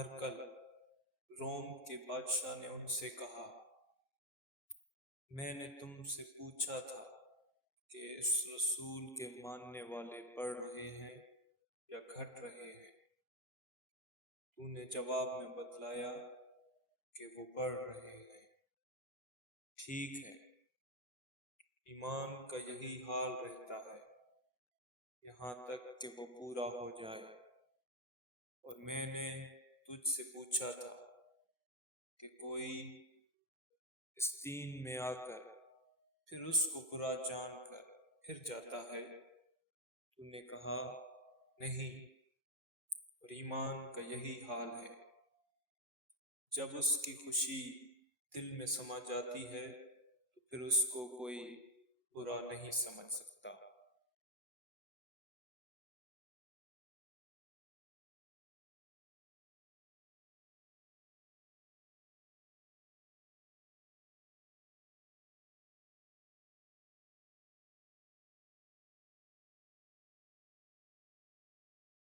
हरकल रोम के बादशाह ने उनसे कहा, मैंने तुमसे पूछा था कि इस रसूल के मानने वाले बढ़ रहे हैं या घट रहे हैं। तूने जवाब में बतलाया कि वो बढ़ रहे हैं। ठीक है, ईमान का यही हाल रहता है यहाँ तक कि वो पूरा हो जाए। और मैंने तुझसे पूछा था कि कोई इस दीन में आकर फिर उसको बुरा जानकर फिर जाता है। तूने कहा नहीं, और ईमान का यही हाल है, जब उसकी खुशी दिल में समा जाती है तो फिर उसको कोई बुरा नहीं समझ सकता।